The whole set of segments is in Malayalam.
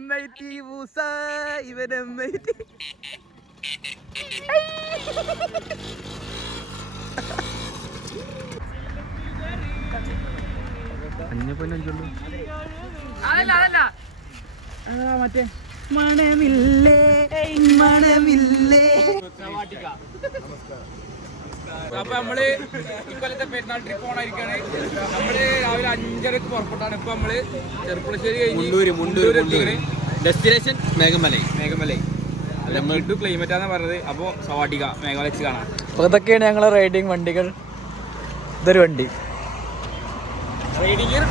MIT മൂസ ഇവൻ MIT അതല്ല മറ്റേ മണമില്ലേ മണമില്ലേ. അപ്പൊ നമ്മള് ഇക്കൊല്ലത്തെ പെരുന്നാൾ ട്രിപ്പ് പോണായിരിക്കാണ്. നമ്മള് രാവിലെ 5:30 പുറപ്പെട്ടാണ്. ഇപ്പൊ നമ്മള് ചെറുപ്പുളശ്ശേരി കഴിഞ്ഞ് മുണ്ടൂര് ഡെസ്റ്റിനേഷൻ മേഘമലൈ. നമ്മൾ ക്ലൈമറ്റാന്ന് പറഞ്ഞത്. അപ്പൊ സവാട്ടിക മേഘമല വെച്ച് കാണാം. അപ്പൊ ഇതൊക്കെയാണ് ഞങ്ങളെ റൈഡിങ് വണ്ടികൾ. ഇതൊരു വണ്ടി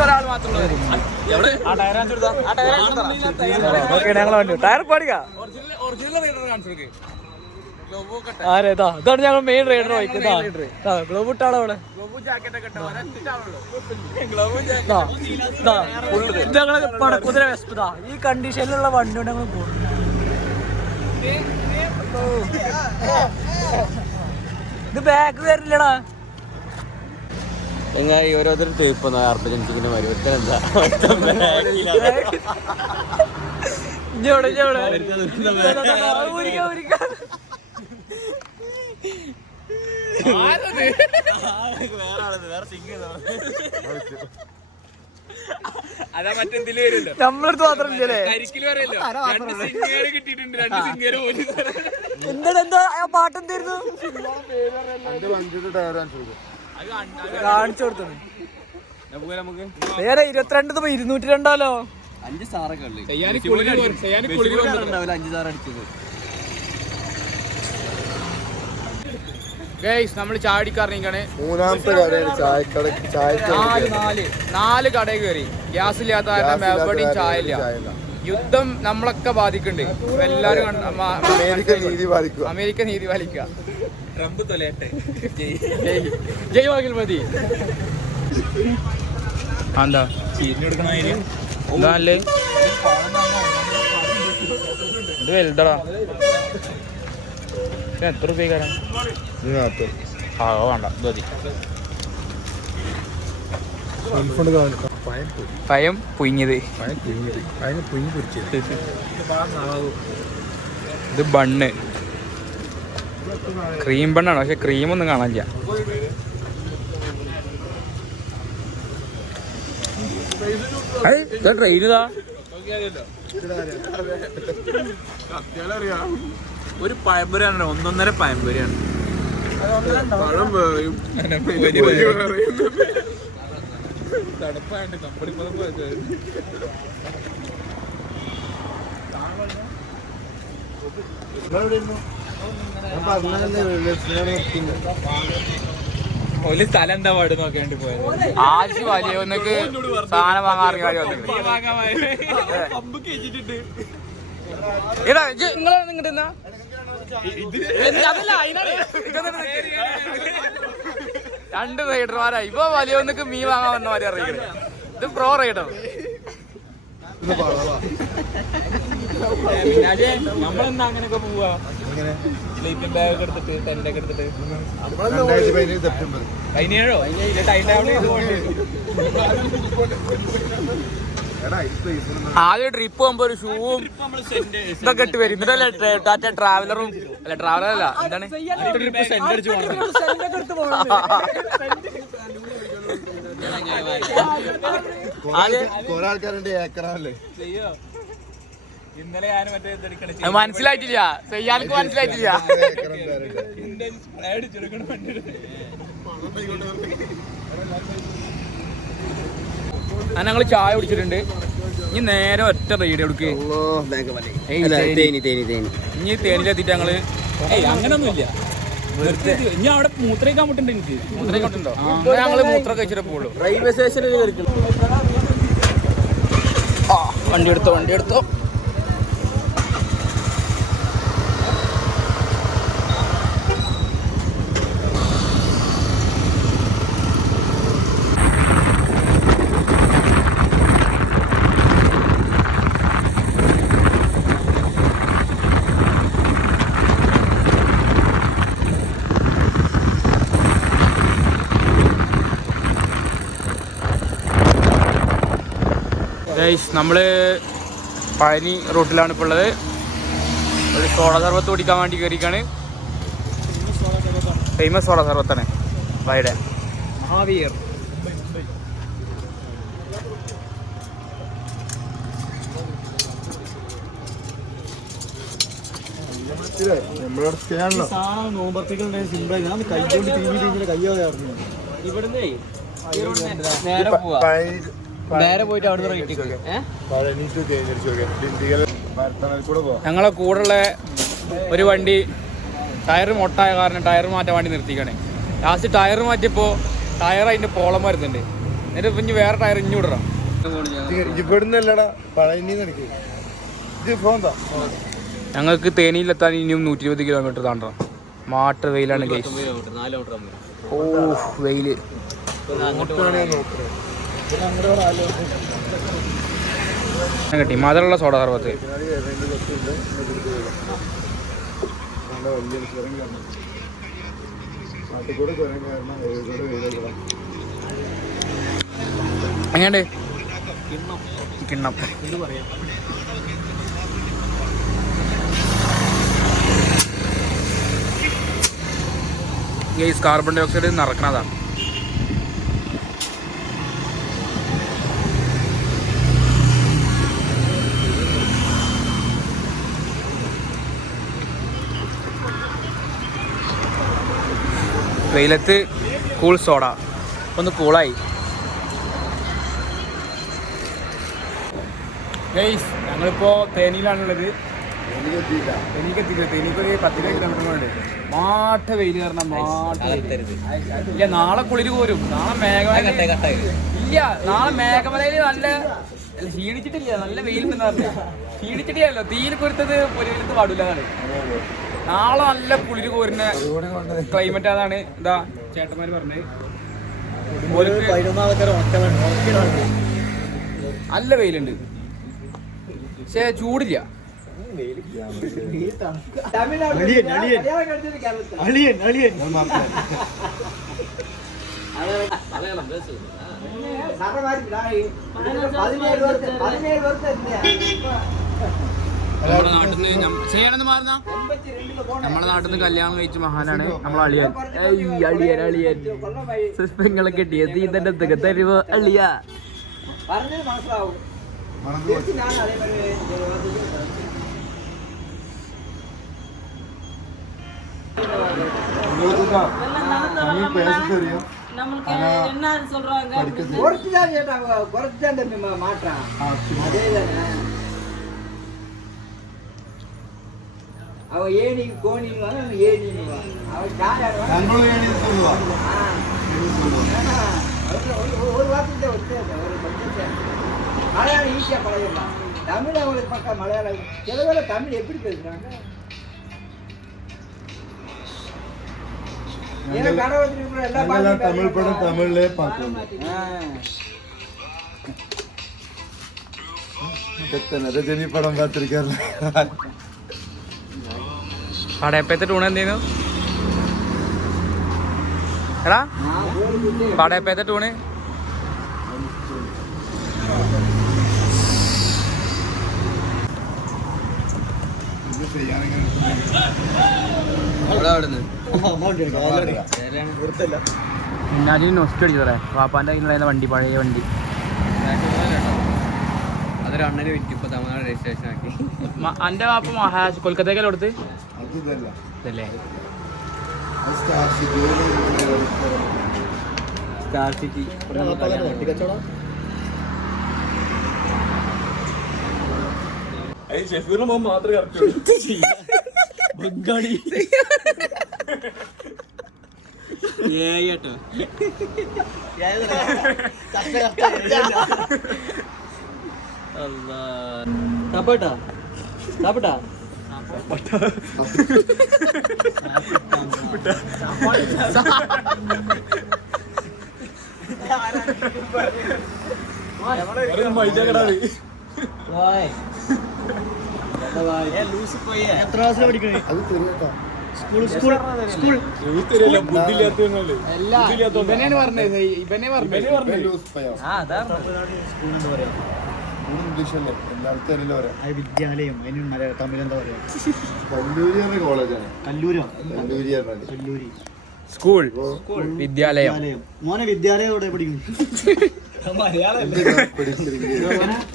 ഒരാൾ മാത്രമേ ഞങ്ങളെ വണ്ടി ടയർ പാടിക്ക. ആരേതാ ഇതാണ് ഞങ്ങൾ മെയിൻ റൈഡർ വായിക്കുന്നതാ. ഗ്ലോബ് ഇട്ടാളോ അവിടെ. ഞങ്ങള് പടക്കുതിര വെസ്പതാ ഈ കണ്ടീഷനിലുള്ള വണ്ടി കൊണ്ട് ഞങ്ങൾ പോകും. ഇത് ബാക്ക് വരില്ലടാ. ഓരോരുത്തർ ടേപ്പ് അർപ്പജൻസിന്റെ എന്താ അതാ മറ്റെന്തില് വരുമല്ലോ. നമ്മളടുത്ത് മാത്രമല്ലേ എന്താ പാട്ടെന്തായിരുന്നു കാണിച്ചു കൊടുത്തു. വേറെ 22 202 5 സ്റ്റാറൊക്കെ ഉള്ളു. 5 സ്റ്റാർ അടിച്ചത്. നമ്മള് ചാടിക്കറിഞ്ഞാണ്. മൂന്നാമത്തെ കടയാണ് 4 കടയിൽ കയറി. ഗ്യാസ് ഇല്ലാത്ത കാരണം എവിടെയും ചായ ഇല്ല. യുദ്ധം നമ്മളൊക്കെ ബാധിക്കുന്നുണ്ട്. എല്ലാരും അമേരിക്ക നീതി പാലിക്കുക. ട്രംപ് തൊലയട്ടെ. ജയ് വാങ്ങിൽ മതി. എന്താ ചീരിനെടുക്കണേ ഇത് വലുതടാ. എത്ര രൂപ വേണ്ട പയം പുയിഞ്ഞത്. ഇത് ബണ്ണ് ക്രീം ബണ്ണാണ്. പക്ഷെ ക്രീമൊന്നും കാണാനില്ല. ട്രെയിൻ ഇതാ ഒരു പഴംപൊരിയാണ്. 1.5 പഴംപൊരിയാണ്. തണുപ്പായിട്ട് ഒരു സ്ഥലം എന്താ പാട് നോക്കേണ്ടി പോയത്. ആഴ്ച വലിയ ഒന്നൊക്കെ സാധനം വാങ്ങാൻ അറിയാൻ നിങ്ങളുടെ രണ്ട് റൈഡർമാരായി. ഇപ്പൊ വലിയ ഒന്നൊക്കെ മീൻ വാങ്ങാൻ വന്ന മാതിരി അറിയിക്കണേ. ഇത് പ്രോ റൈഡർ. നമ്മളെന്താ അങ്ങനെയൊക്കെ പോവാ. സ്ലീപ്പിംഗ് ബാഗ് എടുത്തിട്ട് ടെന്റൊക്കെ എടുത്തിട്ട് 17 ആദ്യം ട്രിപ്പ് പോകുമ്പോ ഒരു ഷൂവും ഇതൊക്കെ ഇട്ട് വരും. എന്നിട്ടല്ലേ ടാറ്റ ട്രാവലറും അല്ല ട്രാവലറല്ല എന്താണ് ഇന്നലെ ഞാൻ മറ്റേ മനസ്സിലായിട്ടില്ല. ചെയ്യാനക്ക് മനസ്സിലായിട്ടില്ല. ഞങ്ങള് ചായ കുടിച്ചിട്ടുണ്ട്. ഇനി നേരെ ഒറ്റ റൈഡ് എടുക്ക്. ഇനി തേനിലെത്തിട്ട് ഞങ്ങള് അങ്ങനൊന്നുമില്ല. ഇനി അവിടെ മൂത്രയ്ക്കാൻ മുട്ടുണ്ട്. എനിക്ക് മൂത്രയ്ക്കുണ്ടോ? ഞങ്ങള് മൂത്രം കഴിച്ചിട്ട് പോകുള്ളൂ. റെയിൽവേ സ്റ്റേഷനിൽ വണ്ടി എടുത്തോ. നമ്മള് പഴനി റൂട്ടിലാണ് ഇപ്പോൾ ഉള്ളത്. ഒരു സോഡ സർബത്ത് കുടിക്കാൻ വേണ്ടി കയറിക്കാണ്. ഫേമസ് സോഡ സർബത്താണ് വൈഡ് മഹാവീർ. നേരെ പോയിട്ട് അവിടെ ഞങ്ങളെ കൂടെയുള്ള ഒരു വണ്ടി ടയർ മൊട്ടായ കാരണം ടയർ മാറ്റാൻ വേണ്ടി നിർത്തിക്കാണ്. ലാസ്റ്റ് ടയർ മാറ്റിയപ്പോൾ ടയർ അതിൻ്റെ പോളം വരുന്നുണ്ട്. എന്നിട്ട് ഇനി വേറെ ടയർ ഇഞ്ഞു വിടണം. ഞങ്ങൾക്ക് തേനിയിലെത്താൻ ഇനിയും 120 കിലോമീറ്റർ താണ്ടണം. മാട്ട വെയിലാണ് ഗൈസ്. ഓ വെയില്. കിട്ടി മധുരമുള്ള സോഡ സർബത്ത്. എങ്ങനെയുണ്ട് കിണ്ണം? ഗൈസ് കാർബൺ ഡൈ ഓക്സൈഡ് നിറക്കണതാണ്. വെയിലത്ത് കൂൾ സോഡ ഒന്ന് കൂളായി. ഗൈസ് ഞങ്ങളിപ്പോൾ തേനിയിലാണുള്ളത്. തേനിക്കെത്തിയില്ല. തേനിക്കൊരു 10 കിലോമീറ്ററുകളുണ്ട്. മാട്ട വെയിൽ കാരണം ഇല്ല. നാളെ കുളിര് പോരും. നാളെ മേഘമല ഇല്ല. നാളെ മേഘമലയിൽ നല്ല ക്ഷീണിച്ചിട്ടില്ല. നല്ല വെയിൽ ക്ഷീണിച്ചിട്ടില്ലല്ലോ. തീരെ കുരുത്തത് പൊരുവലത്ത് പാടില്ല. അതാണ് നാളെ നല്ല കുളിര് കോരുന്ന ക്ലൈമറ്റ്. അതാണ് എന്താ ചേട്ടന്മാര് പറഞ്ഞത്. നല്ല വെയിലുണ്ട് പക്ഷെ ചൂടില്ല. നമ്മുടെ നാട്ടിൽ നിന്ന് കല്യാണം കഴിച്ച മഹാനാണ് നമ്മളെ അളിയൻ. അളിയൻ പെങ്ങളെ കെട്ടിയത് ഇതിന്റെ അടുത്തൊക്കെ തരുവോ അളിയ? நம்மளுக்கு என்ன சொல்றாங்க மாற்றான் அவ ஏணி கோணி ஏணி ஒரு வார்த்தை மலையாளம் ஈஸியா பழகிடலாம். தமிழ் அவங்களுக்கு பக்கம் மலையாளம் சில பேர் தமிழ் எப்படி பேசுறாங்க? தமிழ் படம் தமிழ்லயே பார்க்கணும். രജനി പടം பார்த்திருக்கேன். പടയപ്പത്തെ ടൂൺ എന്തേനു എടാ? പടയപ്പത്തെ ടൂണ് അതിന് നൊസ്റ്റ് അടിച്ചതേ. വാപ്പാൻ്റെ കയ്യിലുള്ള വണ്ടി, പഴയ വണ്ടി. അതൊരു അണ്ണന് പറ്റി ഇപ്പൊ തമിഴ്നാട് രജിസ്ട്രേഷൻ ആക്കി. എൻ്റെ വാപ്പ മഹാരാജ് കൊൽക്കത്തക്കല്ലേ കൊടുത്ത് ഇതല്ലേ? സ്റ്റാർ സിറ്റി ഷെഫീറിന് പോകുമ്പോൾ മാത്രമേ ബംഗാളി ഏട്ടോ സാപ്പിട്ടാ സാപ്പിട്ടാ എത്ര ക്ലാസ്സിലാണ് പഠിക്കണേ? ഇംഗ്ലീഷ് അല്ലേ എല്ലായിടത്തും അറിയില്ല പറയാം. വിദ്യാലയം അതിന് മലയാളം തമിഴ് എന്താ പറയാ? കല്ലൂരി പറഞ്ഞ കോളേജാണ്. കല്ലൂരോ? കല്ലൂരി പറഞ്ഞാല് കല്ലൂരി സ്കൂൾ വിദ്യാലയം. മോനെ വിദ്യാലയം എവിടെ പഠിക്കുന്നു?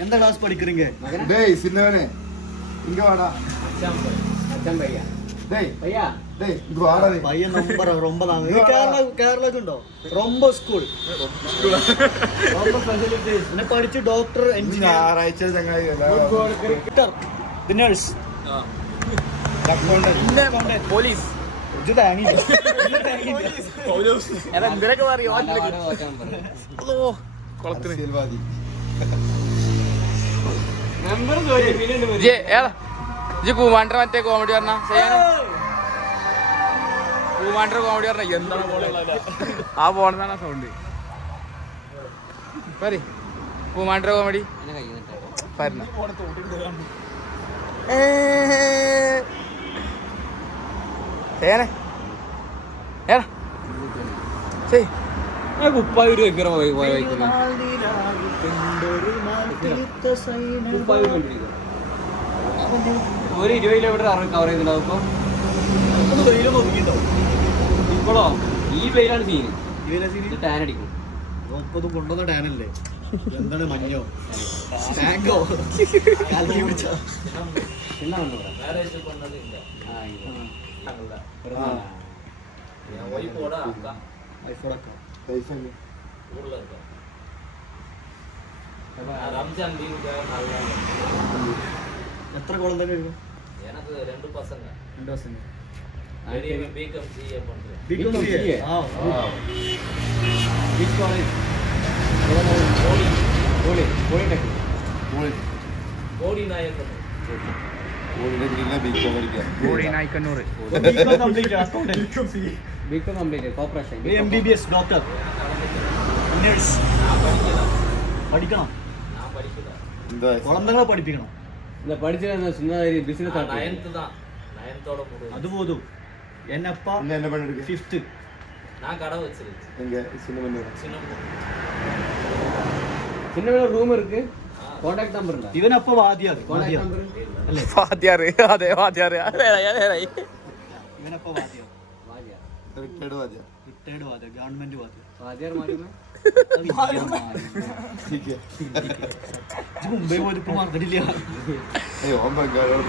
എന്താ ക്ലാസ് പഠിக்கிறீங்க? டேய் சின்னவனே இங்க வாடா. டேய் டேய் இங்க வாடா. പയ്യൻ നമ്പർ 9 കേരളക്കുണ്ടോ? റൊമ്പ സ്കൂൾ റൊമ്പ ഫെസിലിറ്റീസ് എന്നെ പഠിച്ച് ഡോക്ടർ എഞ്ചിനീയർ ഞായറാഴ്ച ചങ്ങായി നഴ്സ് പോലീസ് എന്തിനൊക്കെ പറയും அரசியல்வாதி. പൂമാണ്ടർ മറ്റേ കോമഡി പറഞ്ഞ പൂമാണ്ടർ കോമഡി പറഞ്ഞ എന്താണ് ആ പോണെന്നാണ് സൗണ്ട് പറ പൂമാണ്ടർ കോമഡി പറഞ്ഞ ചെയ്യാനേ ഏടാ ശരി കുപ്പായി ഒരു 20 കിലോമീറ്റർ കവർ ചെയ്തിട്ടുണ്ടാവും. ഇപ്പോഴോ ഈ വെയിലാണ് സീന്. ടാൻ അടിക്കും. 30 കൊണ്ടുവന്ന ടാനല്ലേ? എന്താണ് മഞ്ഞോ ടാങ്കോ കാലി പിടിച്ചോ? എത്ര കോളം തന്നെ വരും? 2 പസங்க. MBBS ഡോക്ടർ നഴ്സ് പഠിക്കണം. കുളന്തങ്ങളെ പഠിപ്പിക്കണം. അത് പോതും. എന്നപ്പ என்ன பண்ணிருக்கு? 5th நான் கடை வச்சிருக்கேன். எங்க சின்ன சின்ன ரூம் இருக்கு. കോണ്ടാക്ട് നമ്പർ ഉണ്ടോ? ഇവനപ്പ വാദ്യാർ കോണ്ടാക്ട് നമ്പർ അല്ലേ? വാദ്യാറ് അതെ വാദ്യാറ് ഇവനപ്പ വാദ്യാർ റിട്ടയർഡ് വാദ്യ. റിട്ടയർഡ് വാദ്യാർ ഗവൺമെന്റ് വാദ്യാർ വാദ്യാർ മാറുമേ മുംബൈ പോയിട്ട് ഇപ്പൊ മറന്നിട്ടില്ല. ഏയ് ഓൻ ബംഗാളികൾ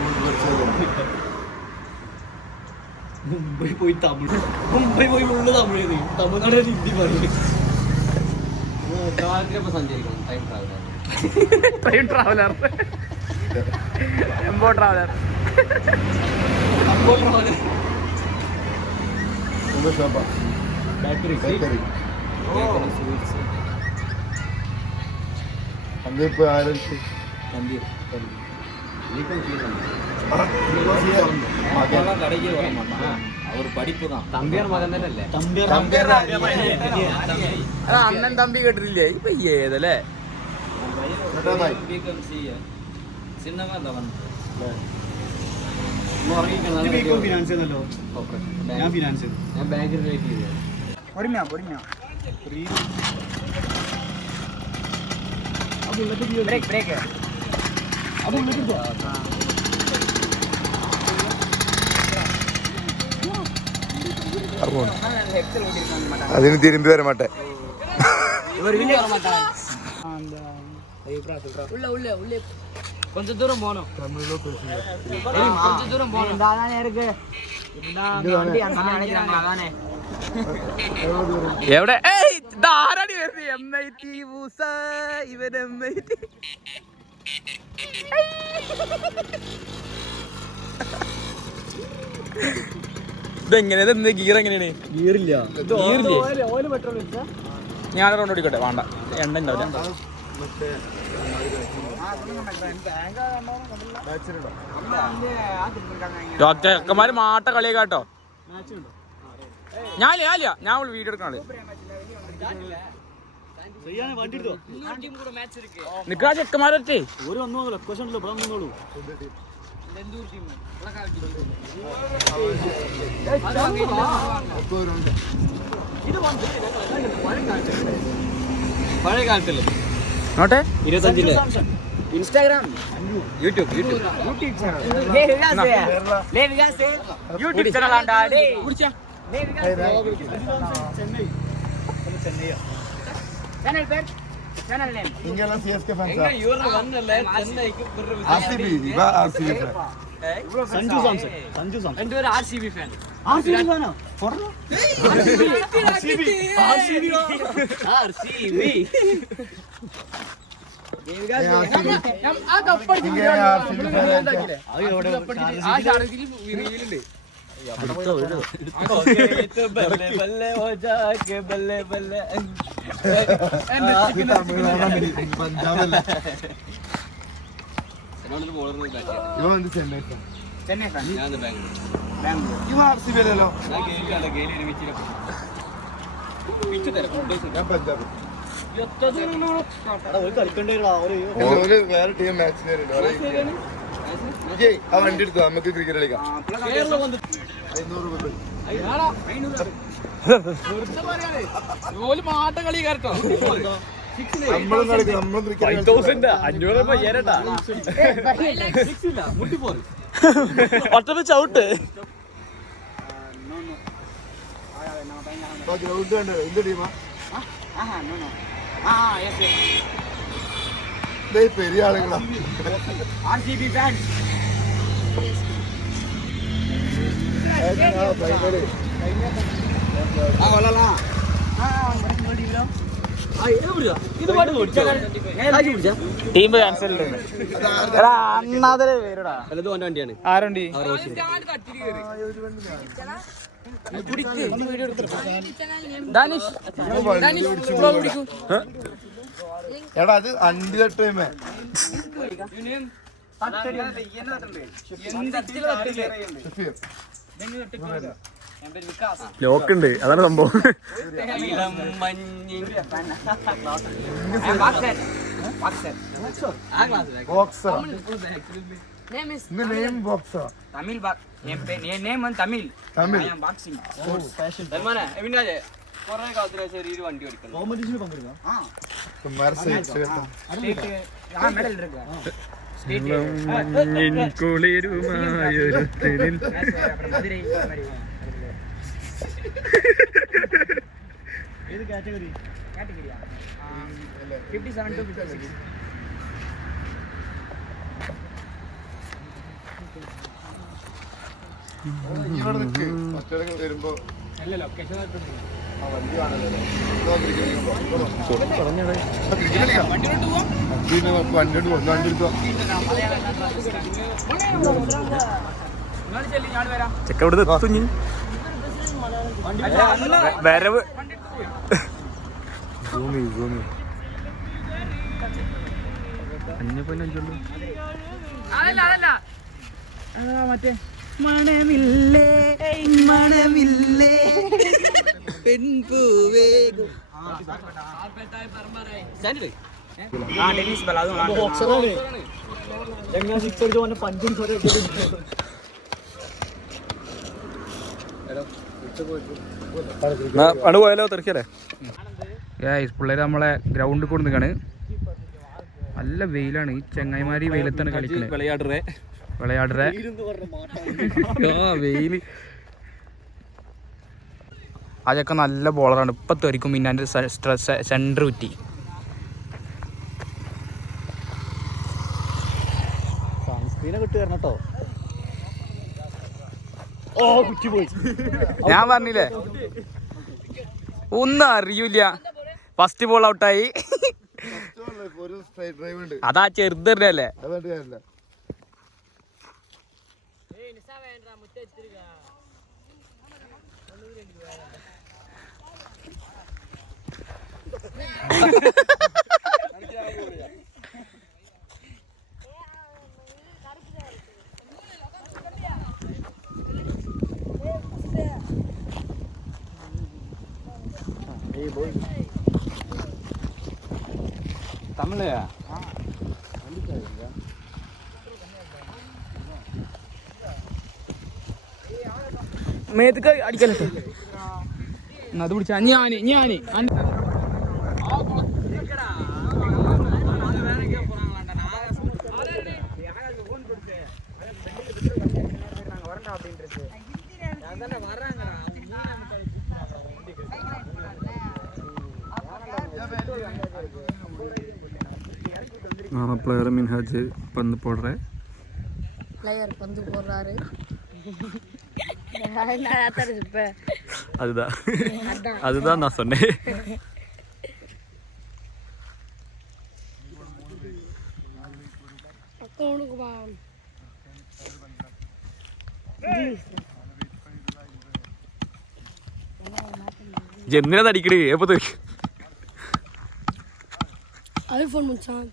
മുംബൈ പോയി തമിഴ് മുംബൈ പോയി ഉള്ളു തമിഴ് തമിഴ്നാട് ഹിന്ദി പറയും. ട്രാവലറിനൊപ്പം സഞ്ചരിക്കണം. ട്രെയിൻ ട്രാവലർ ടെമ്പോ ട്രാവലർ അന്നിപ്പോ ആരൊക്കെ கடைக்கு வர மாட்டான். அவர் படிப்பு தான். தம்பியார் மகன் தானே இல்ல? അണ്ണൻ തമ്പി കേട്ടിട്ടില്ലേ? ഇപ്പൊ ഏതല്ലേ சின்னவன் தான் ഫിനാൻസ് ചെയ്യുന്നല്ലോ. ഞാൻ ഫിനാൻസ് ചെയ്തു. ഞാൻ ബാങ്കിൽ റിലേറ്റ് ചെയ്തു. അതിന് തിരുമ്പി വരാൻ മാട്ടെ. கொஞ்சம் தூரம் போகணும். கொஞ்சம் தூரம் போகணும். എവിടെ ധാരാടി വരുന്നത്? MIT മൂസ ഇവൻ MIT ഇതെങ്ങനെ ഇതെന്ത് ഗീർ എങ്ങനെയാണ്? ഗിയറില്ല. ഞാൻ റൗണ്ട് ഓടിക്കട്ടെ. വേണ്ട എണ്ണ ഉണ്ടാവില്ല. ചെക്കന്മാര് മാട്ട കളിയൊക്കെ കേട്ടോ. ഞാനില്ല ഞാൻ വീഡിയോ എടുക്കണേ. നിക്കാ ചെക്കന്മാരൊറ്റേ ഒരു വന്നോ ലൊക്കേഷൻ ഇവിടെ വന്നോളൂ. പഴയ കാലത്തല്ലേ? നോട്ടെ 25 Instagram. YouTube. Le Vigas. YouTube channel anda. Le Vigas. Channel name. നിങ്ങളെല്ലാം CSK fans ആ? ഇവരുടെ വന്നല്ലേ ചെന്നൈക്ക് RCB, ഇവ RCB fan. സഞ്ജു സാംസൺ എന്റെ ഒരു RCB ഫാൻ. RCB ഫാനാ ഇവ വന്ന് ചെന്നൈ fan. Chennai fan. ഞാൻ ബാംഗ്ലൂർ. ഇവ RCB അല്ലല്ലോ. ഞാൻ ഗെയിലാണ് ഗെയിലിൽ വെച്ചിട്ട് ഞാൻ പഞ്ചാബ്. ഒരു കളിക്കണ്ടേടാ ഒരു വേറെ ടീം മാച്ചിന് ആ വണ്ടി എടുത്തു നമുക്ക് ക്രിക്കറ്റ് കളിക്കാം. 500 മാട്ട കളി കേട്ടോ. നമ്മളും കളിക്കും, നമ്മളും ക്രിക്കറ്റ് ഒറ്റ ചവിട്ട് ഗ്രൗണ്ട് കണ്ടോ എന്ത് ടീമാ No. Yes. പെരിയ ആളുകളാ. RCB fans. ടീം ക്യാൻസൽ അണ്ണാതെ പേരടാ വലത് ഓന്റെ വണ്ടിയാണ്. ആരുണ്ട് എടാ അത് അണ്ടി ടൈമേ ലോക്കുണ്ട് അതാണ് സംഭവം. Boxer name boxer Tamil. Name on Tamil. Tamil I am boxing. കൊറേ കാലത്തിന് ചെറിയൊരു വണ്ടി ഓടിക്കണം. കോമ്പറ്റീഷനിൽ പങ്കെടുക്കാം Medal இருக்கு. ഏത് കാറ്റഗറി Category. 57 to 56. ഇവിടെ നിൽക്ക് മറ്റൊരു വരുമ്പോ നല്ല ലൊക്കേഷൻ ആ വണ്ടി കാണല്ലോ വണ്ടി എടുത്തോ വണ്ടി എടുത്തോ ചെക്ക ഇവിടെ എത്തും വരവ് അതല്ല മറ്റേ മണമില്ലേ മണമില്ലേ പെൺപൂവേ ടെന്നീസ് ബോൾ അതും ബോക്സറാണ് എങ്ങനെ സിക്സ് അടിച്ചു പറഞ്ഞ പഞ്ചും അണു പോയാലോ തിരക്കല്ലേ പിള്ളേര് നമ്മളെ ഗ്രൗണ്ടിൽ കൊടുക്കാണ്. നല്ല വെയിലാണ്. ഈ ചെങ്ങായിമാര് ഈ വെയിലത്താണ് കളിക്കുന്നത്. വിളയാടറേ വെയില്. അതൊക്കെ നല്ല ബോളറാണ്. ഇപ്പൊ തെറിക്കും. പിന്നെ അതിന്റെ സെന്റർ കുറ്റി സൺസ്ക്രീനെ കിട്ടി തരണം കേട്ടോ. ഓ കുറ്റി പോയി. ഞാൻ പറഞ്ഞില്ലേ ഒന്നും അറിയൂല. ഫസ്റ്റ് ബോൾ ഔട്ടായി. ഒരു സ്ട്രൈറ്റ് ഡ്രൈവ് ഉണ്ട് അതാ ചെറുതല്ലേ. അതുകൊണ്ട് കാര്യമില്ല. തമിഴ് മേത്തക്ക് അടിക്കല്ലോ. അത് പിടിച്ച ഞാന് பிளேயர் மின்ஹாஜ் பந்து போடுற பிளேயர் பந்து போடுறாரு. அதுதான் நான் சொன்னேன். എന്തിനാ അടിക്കണേ? എപ്പോ ஐபோன் மச்சான்.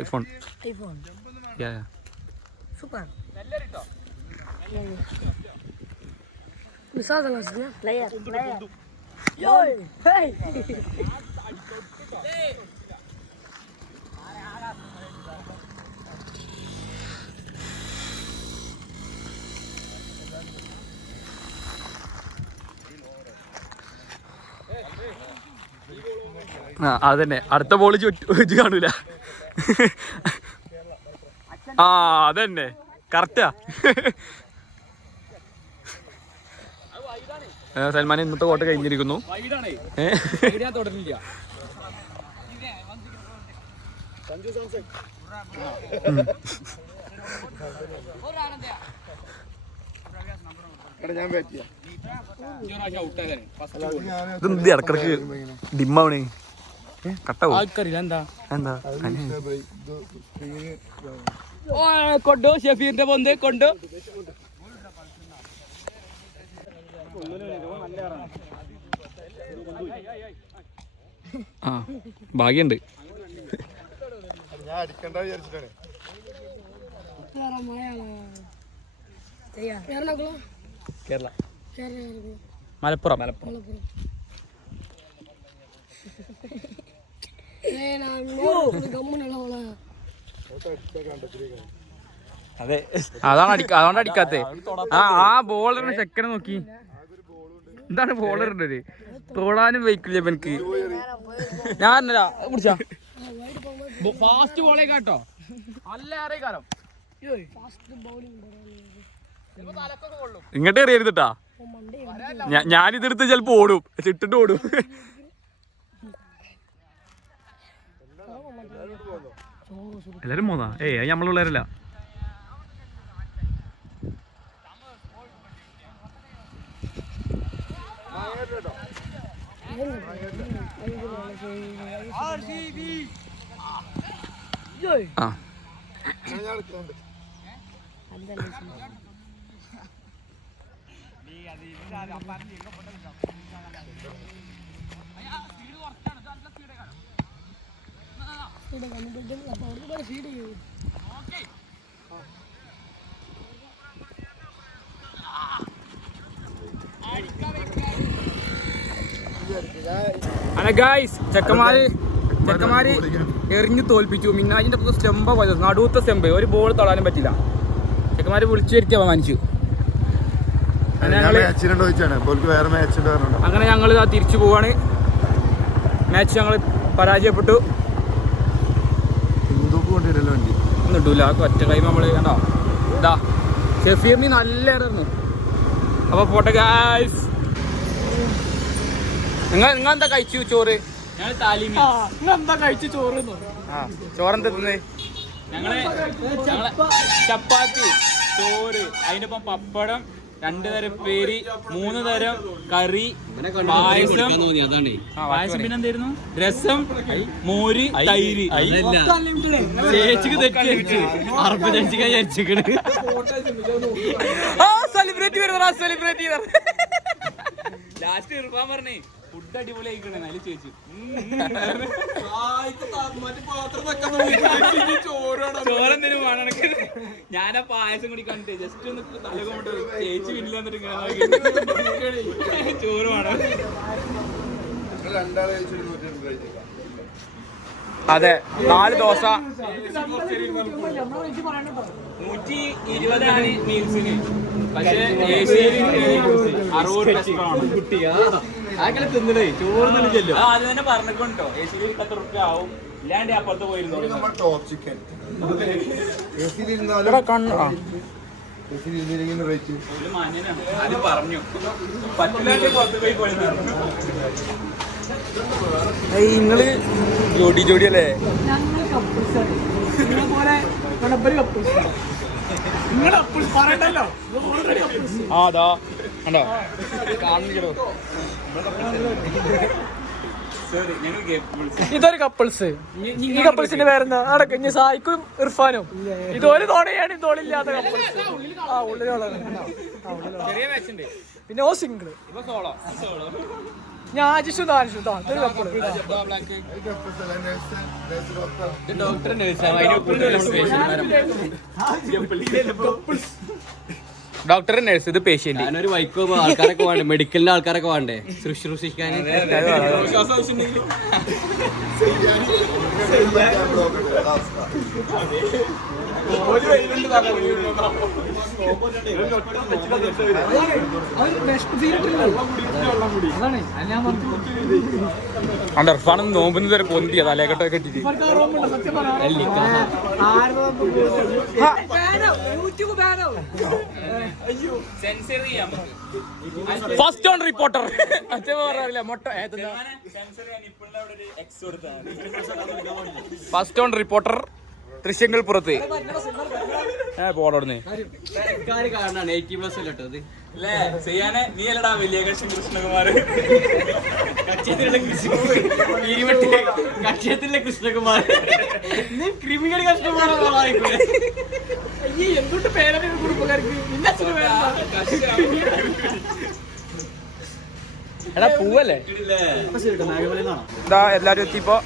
ஐபோன் யா சூப்பர். மிசாதல வச்சியா பிளேயர் யோய் ஹே അതന്നെ അടുത്ത ബോള് ചുറ്റി കാണൂല. ആ അതന്നെ കറക്റ്റാ. സൽമാൻ ഇന്നത്തെ കോട്ട് കഴിഞ്ഞിരിക്കുന്നു. ഇതെന്ത് ഇടക്കിടക്ക് ഡിമ്മാവണേ? കട്ടാവും. എന്താ കൊണ്ടോ ഷെഫീറിന്റെ പൊന്ത് കൊണ്ടോ. ആ ഭാഗ്യണ്ട്. കേരള മലപ്പുറം അതെ അതുകൊണ്ട് അടിക്കാത്തേ. ആ ബോളറിന് സെക്കൻഡ് നോക്കി. എന്താണ് ബോളറിന്റെ തോടാനും വെയ്ക്കില്ല എനിക്ക്. ഞാൻ പിടിച്ചാ ഫാസ്റ്റ് ബോളേ കേട്ടോ. നല്ല അറിയാലോ ഇങ്ങോട്ട് എറിയരുതട്ടാ. ഞാനിതെടുത്ത് ചിലപ്പോ ഓടും, ചിട്ടിട്ട് ഓടും. എല്ലാരും പോന്നാ? ഏയ് നമ്മളുള്ളവരല്ല. ആ അല്ല ഗായ്സ്, ചെക്കന്മാര് എറിഞ്ഞു തോൽപ്പിച്ചു. മിന്നാജിന്റെ സ്റ്റെമ്പ പോയത്, നടുവത്തെ സ്റ്റെമ്പ്. ഒരു ബോൾ തൊടാനും പറ്റില്ല. ചെക്കന്മാര് വിളിച്ചു വരുത്തി അപമാനിച്ചു. അങ്ങനെ ഞങ്ങൾ തിരിച്ചു പോവാണ്. മാച്ച് ഞങ്ങൾ പരാജയപ്പെട്ടു. ഇട്ടൂല ഒറ്റ കൈ നമ്മള് കണ്ടോ. ഇതാ ഷെഫീറിന് നല്ല ഇറങ്ങും. അപ്പൊ പോട്ടെ ഗായ്സ്. നിങ്ങൾ എന്താ കഴിച്ചു ചോറ്? എന്താ കഴിച്ചു ചോറ്? ചോറെന്താ തിന്നേ? ഞങ്ങള് ചപ്പാത്തി, ചോറ്, അതിന്റെ ഒപ്പം പപ്പടം, 2 തരം പേര്, 3 തരം കറി, പായസം. പിന്നെ എന്തായിരുന്നു? രസം, മോര്, തൈര്. ചേച്ചിക്ക് തെറ്റി സെലിബ്രേറ്റ് വരുന്ന സെലിബ്രേറ്റ് ചെയ്ത ലാസ്റ്റ് ഇർഫാൻ പറഞ്ഞേ ഫുഡ് അടിപൊളി ആയിക്കണേ. നല്ല ചേച്ചി ചോറെന്തേലും വേണം. ഞാനാ പായസം കൂടി കണ്ടിട്ട് ജസ്റ്റ് ഒന്ന് തലകൊണ്ട് ചേച്ചി വീട്ടിൽ വന്നിട്ട് ചോറ് വേണം. അതെ 4 ദോശ 120 മീൽസിന്. പക്ഷേ അങ്ങനെ തിന്നണേ ചോറുന്നില്ലല്ലോ. അത് തന്നെ പറഞ്ഞിട്ടോ ഏസിയിൽ 10 റുപ്യ ആവും. ഇല്ലാണ്ട് അപ്പുറത്ത് പോയിരുന്നു. റേറ്റ് അത് പറഞ്ഞു പറ്റില്ലാണ്ട് പുറത്ത് പോയി നിങ്ങള് ജോഡി അല്ലേ ആ അതാ കണ്ടോ കാണുന്നില്ലടോ ഇതൊരു കപ്പിൾസ് ഈ കപ്പിൾസിന്റെ പേരെന്താ അടക്കം ഇനി സായിക്കും ഇർഫാനും ഇതൊരു തോണിയാണ് തോളില്ലാത്ത കപ്പിൾസ് ആ ഉള്ളിലുള്ള ചെറിയ മാച്ചുണ്ട് പിന്നെ ഓ സിംഗിള് ഇപ്പൊ സോളോ ഞാൻ ആജിഷു താനിഷു ഇതൊരു കപ്പിള് ഡോക്ടർ ഡോക്ടർ നേഴ്സ് ഇത് പേഷ്യന്റ് ഞാനൊരു വൈക്കോ ആൾക്കാരൊക്കെ വേണ്ടേ മെഡിക്കലിന്റെ ആൾക്കാരൊക്കെ വേണ്ടേ ശുശ്രൂഷിക്കാൻ ഇർഫാണ് നോമ്പുന്ന വരെ പൊന്തിയ തലേക്കെട്ടൊക്കെ കെട്ടിട്ട് ഫസ്റ്റ് ഓൺ റിപ്പോർട്ടർ മൊട്ട ഫസ്റ്റ് ഓൺ റിപ്പോർട്ടർ ദൃശ്യങ്ങൾ പുറത്ത് പോടോടുന്നേ കാണാണ് 80+ അല്ലേ അല്ലേ ചെയ്യാനെ നീ അല്ലടാ വലിയ കൃഷ്ണകുമാർ കക്ഷ്യത്തിലെ കൃഷ്ണകുമാർ ക്രിമിനൽ കൃഷ്ണകുമാർ എന്തുകൊണ്ട് പേരാണ് കുടുംബക്കാർക്ക് എടാ പൂവല്ലേ ഇതാ എല്ലാരും എത്തിയപ്പോ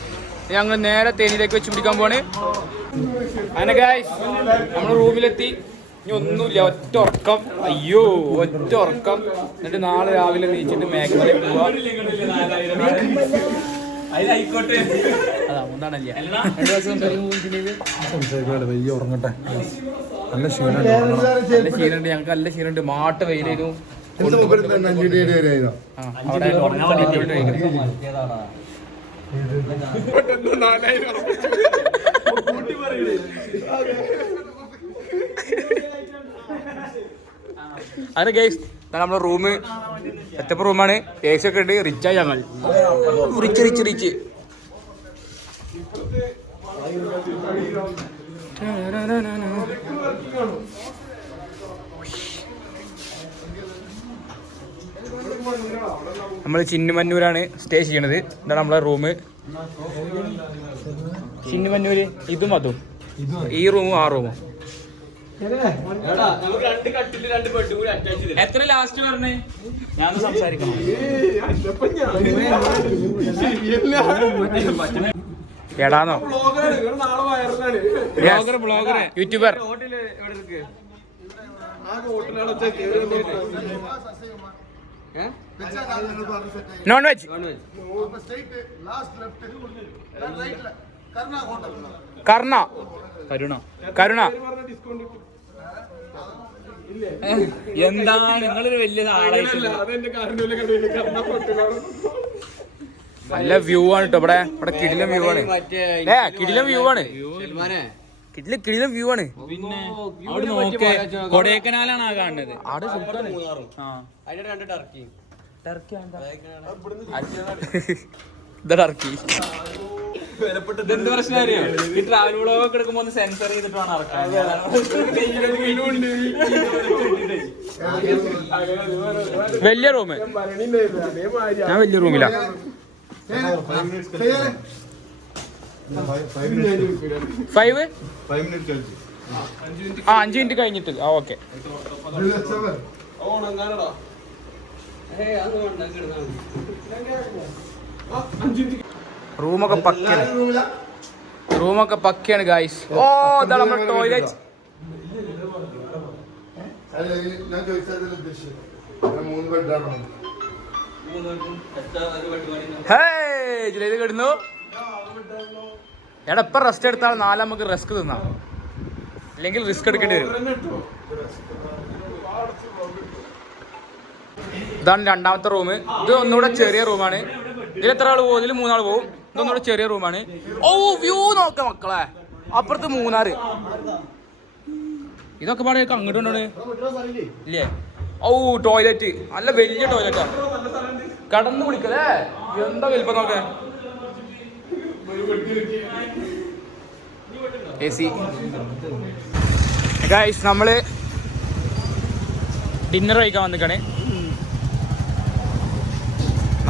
ഞങ്ങൾ നേരെ തേനിയിലേക്ക് വെച്ച് പിടിക്കാൻ പോണ് അങ്ങനെ ഗായ്സ് നമ്മള് റൂമിലെത്തി ഇനി ഒന്നുമില്ല ഒറ്റ ഉറക്കം അയ്യോ ഒറ്റ ഉറക്കം എന്നിട്ട് നാളെ രാവിലെ നീച്ചിട്ട് മേഘമലയിൽ പോവാ അതിലായിക്കോട്ടെ അതാ ഒന്നാണല്ലേ 2 ദിവസം ഉറങ്ങട്ടെ നല്ല നല്ല ക്ഷീണുണ്ട് ഞങ്ങൾക്ക് നല്ല ക്ഷീണുണ്ട് മാട്ട വെയിലായിരുന്നു അവിടെ അങ്ങനെ ഗൈസ് നമ്മുടെ റൂം സെറ്റപ്പ് റൂമാണ് എ സി ഒക്കെ ഉണ്ട് റിച്ചായി ഞങ്ങൾ റിച്ച് നമ്മൾ ചിന്നുമന്നൂരാണ് സ്റ്റേ ചെയ്യണത് ഇതാണ് നമ്മളെ റൂം ചിന്നുമന്നൂര് ഇതും അതും ഈ റൂമും ആ റൂമും എത്ര ലാസ്റ്റ് പറഞ്ഞേ ഞാൻ സംസാരിക്കണം എടാന്നോ ബ്ലോഗർ യൂട്യൂബർ നോൺ വെജ് കരുണ എന്താണ് നിങ്ങളൊരു വലിയ നല്ല വ്യൂ ആണ് കേട്ടോ ഇവിടെ കിടിലം വ്യൂ ആണ് കിടിലം വ്യൂ ആണ് കിടിലം വ്യൂ ആണ് പിന്നെ അവിടെ നോക്കേ കൊടൈക്കനാലാണ് ആ കാണുന്നത് അവിടെ ടർക്കി എന്ത് പ്രശ്നം അറിയോ ഈ ട്രാവൽ വ്ളോഗ് ഒക്കെ എടുക്കുമ്പോ ഒന്ന് സെൻസർ ചെയ്തിട്ട് വേണം ഇറക്കാൻ വലിയ റൂമ് ഞാൻ വലിയ റൂമിലാ 5 5 മിനിറ്റ് കഴിഞ്ഞിട്ട് ഓക്കെ റൂമൊക്കെ പക്കയാണ് ഗായ്സ് ഓ ഇതാണ് നമ്മുടെ ടോയ്ലറ്റ് ഞാൻ ചോദിച്ചതിൽ ഉദ്ദേശിച്ചത് 3 ബെഡാണോ ജിലേത് കിടന്നു എടാ ഇപ്പൊ റെസ്റ്റ് എടുത്താൽ നാളെ നമുക്ക് റിസ്ക് തിന്നാം അല്ലെങ്കിൽ റിസ്ക് എടുക്കേണ്ടി വരും ഇതാണ് രണ്ടാമത്തെ റൂം ഇത് ഒന്നുകൂടെ ചെറിയ റൂമാണ് ഇതിൽ എത്ര ആൾ പോകും ഇതിൽ 3 ആൾ പോകും ഇതൊന്നുകൂടെ ചെറിയ റൂമാണ് ഓ വ്യൂ നോക്ക മക്കളെ അപ്പുറത്ത് മൂന്നാറ് ഇതൊക്കെ പാടെ അങ്ങോട്ട് കൊണ്ടാണ് ഇല്ലേ? ഓ ടോയ്ലറ്റ് നല്ല വലിയ ടോയ്ലറ്റാ, കടന്നു കുടിക്കല്ലേ. എന്താ വലിപ്പം നോക്കേ. AC. ഗൈസ് നമ്മള് ഡിന്നർ കഴിക്കാൻ വന്നിക്കാണ്.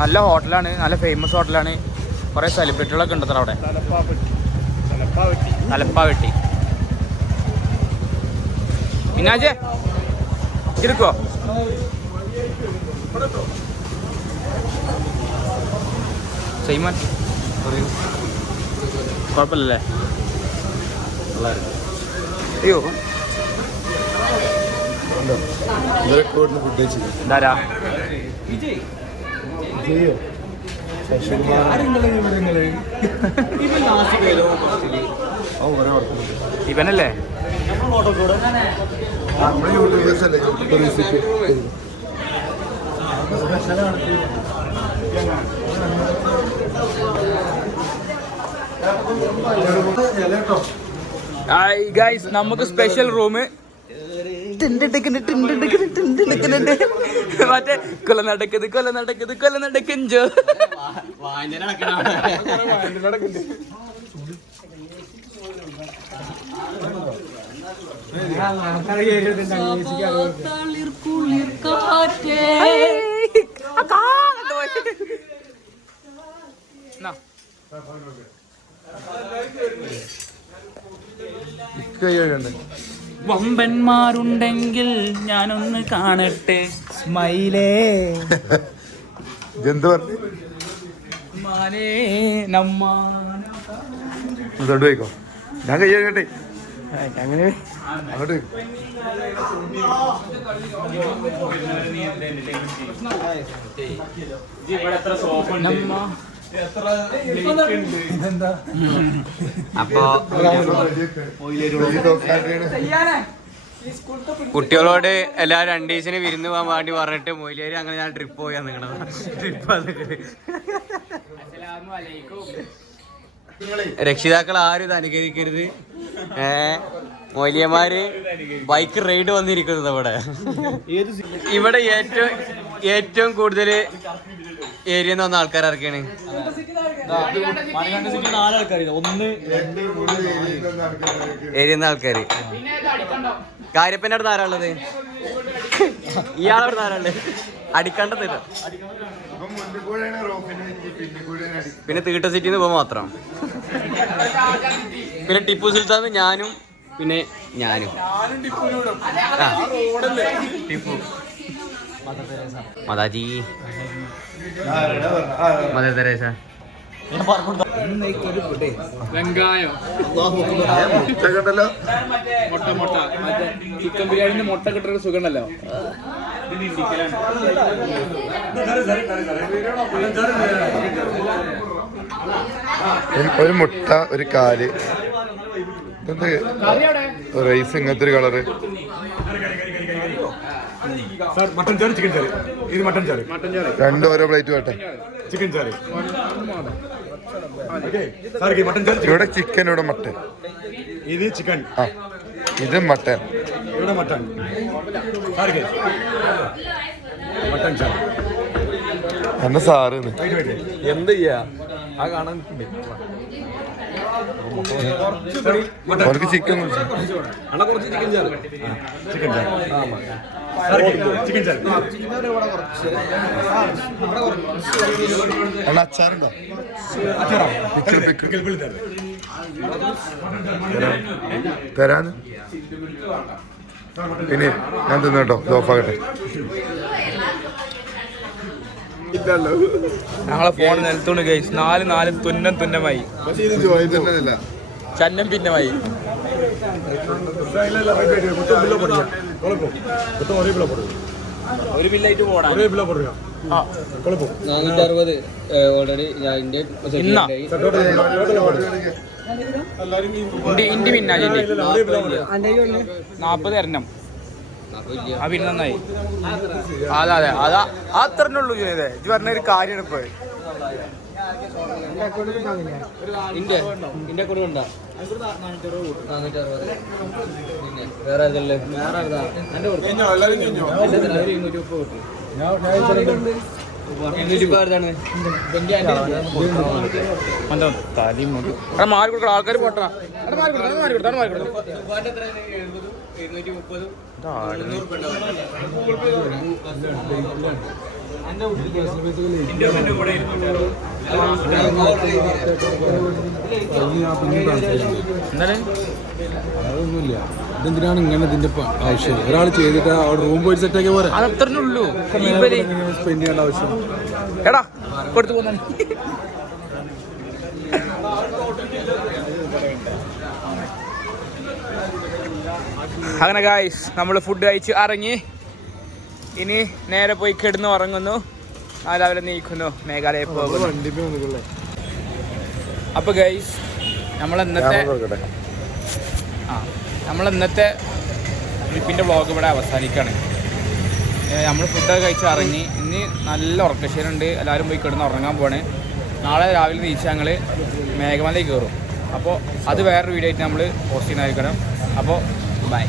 നല്ല ഹോട്ടലാണ്, നല്ല ഫേമസ് ഹോട്ടലാണ്. കുറെ സെലിബ്രിറ്റികളൊക്കെ ഉണ്ട് അവിടെ. തലപ്പാവെട്ടി പിന്നാജെ ഇരിക്കോ? സൈമാൻ കുഴപ്പമില്ലല്ലേ? അയ്യോ എന്താരാ ഇവനല്ലേ? ഗൈസ് നമുക്ക് സ്പെഷ്യൽ റൂം മറ്റേ കൊല നടക്കുന്നത് വമ്പന്മാരുണ്ടെങ്കിൽ ഞാനൊന്ന് കാണട്ടെ. സ്മൈലേ എന്ത് പറഞ്ഞു മാനേ നമ്മോട്ട് പോയിക്കോ. ഞാൻ കൈ കേട്ടെ അങ്ങനെ അങ്ങോട്ട് അപ്പൊ കുട്ടികളോട് എല്ലാവരും 2 ദിവസത്തിന് വിരുന്ന് പോകാൻ വേണ്ടി പറഞ്ഞിട്ട് മൊയിലേര് അങ്ങനെ ഞാൻ ട്രിപ്പ് പോയാ നിങ്ങളത് രക്ഷിതാക്കൾ ആരും ഇത് അനുകരിക്കരുത്. മൊയിലിയന്മാര് ബൈക്ക് റൈഡ് വന്നിരിക്കുന്നത് ഇവിടെ ഏറ്റവും കൂടുതൽ ഏരിയ വന്ന ആൾക്കാർ ഇറക്കിയാണ്. ഏരിയ ആൾക്കാര് കാര്യപ്പൻ്റെ അടുത്ത് ആരാളുള്ളത്? ഇയാളടുത്ത് ആരാളുള്ളത്? അടിക്കണ്ടത്തില്ല. പിന്നെ തീട്ട സിറ്റിന്ന് പോകുമ്പോൾ മാത്രം. പിന്നെ ടിപ്പു സുൽത്താൻ ഞാനും പിന്നെ ഞാനും ടിപ്പു മതാജി മദർ തെരേസ വെങ്കായം മുട്ട മറ്റേ ചിക്കൻ ബിരിയാണിന്റെ മുട്ട കിട്ടുന്ന സുഖം ഉണ്ടല്ലോ. ഒരു മുട്ട, ഒരു കാല്, റൈസ് ഇങ്ങനത്തെ ഒരു കളറ്. മട്ടൻ ചാറ്, ചിക്കൻ ചാറ്. ഇത് മട്ടൻ ചാറ്. രണ്ടും ഓരോ പ്ലേറ്റ് വേട്ടെ. ചിക്കൻ ചാറ്. മട്ടൻ ചാറ്. ഇവിടെ ചിക്കൻ, ഇവിടെ മട്ടൻ. ഇത് ചിക്കൻ. ആ ഇത് മട്ടൻ. ഇവിടെ മട്ടൻ. മട്ടൻ ചാറ്. എന്നെ സാറ് എന്ത് ചെയ്യാ ആ കാണാൻ അവർക്ക് ചിക്കൻ കുറച്ച് ചിക്കൻ ചാറ്. ചിക്കൻ ചാറ്. ചിക്കൻ ചാറ്. അല്ല അച്ചാറുണ്ടോ? തരാന്ന് പിന്നെ ഞാൻ തിന്നോട്ടോ. ഓഫാകട്ടെ. ഞങ്ങളെ ഫോൺ നിലത്തോണ്ട് ഗൈസ് 4 തുന്നമായി ചന്നം പിന്നമായി. ഒരു ബില്ലായിട്ട് പോടാ. 460 ഓൾറെഡി ഞാൻ ഇന്റെ പിന്നാജി 40 തരണം. ആ പിന്നെ നന്നായി. അതെ അതാ അത്രേ ഉള്ളൂ. ഇത് പറഞ്ഞൊരു കാര്യമാണ് ഇപ്പൊ. ഇന്റെ അക്കൗണ്ട് ഉണ്ടോ? വേറെ ഏതല്ലേ? എന്റെ 230 മാറി കൊടുക്കണം ആൾക്കാർ പോട്ടാ മാറി കൊടുത്താണ് എന്താണ് അതൊന്നുമില്ല. ഇതെന്തിനാണ് ഇങ്ങനെ ഇതിന്റെ ആവശ്യം? ഒരാൾ ചെയ്തിട്ട് അവിടെ റൂം പോയി സെറ്റ് ആക്കിയ പോലെ അതത്രേ ഉള്ളൂ. സ്പെൻഡ് ചെയ്യേണ്ട ആവശ്യം. എടാ കൊടുത്തു പോന്ന അങ്ങനെ ഗായ്സ് നമ്മൾ ഫുഡ് കഴിച്ച് ഇറങ്ങി. ഇനി നേരെ പോയി കിടന്ന് ഉറങ്ങുന്നു. രാവിലെ നീക്കുന്നു, മേഘാലയ പോകുന്നു. അപ്പൊ ഗൈസ് നമ്മളിന്നത്തെ ട്രിപ്പിൻ്റെ വ്ളോഗ് ഇവിടെ അവസാനിക്കുകയാണ്. നമ്മൾ ഫുഡൊക്കെ കഴിച്ച് ഇറങ്ങി. ഇനി നല്ല ഉറക്കശീലുണ്ട്. എല്ലാവരും പോയി കിടന്ന് ഉറങ്ങാൻ പോവാണ്. നാളെ രാവിലെ നീച്ച് ഞങ്ങൾ മേഘമലയിൽ കയറും. അപ്പോൾ അത് വേറൊരു വീഡിയോ ആയിട്ട് നമ്മൾ പോസ്റ്റ് ചെയ്യുന്നതായിരിക്കണം. അപ്പോൾ ബൈ.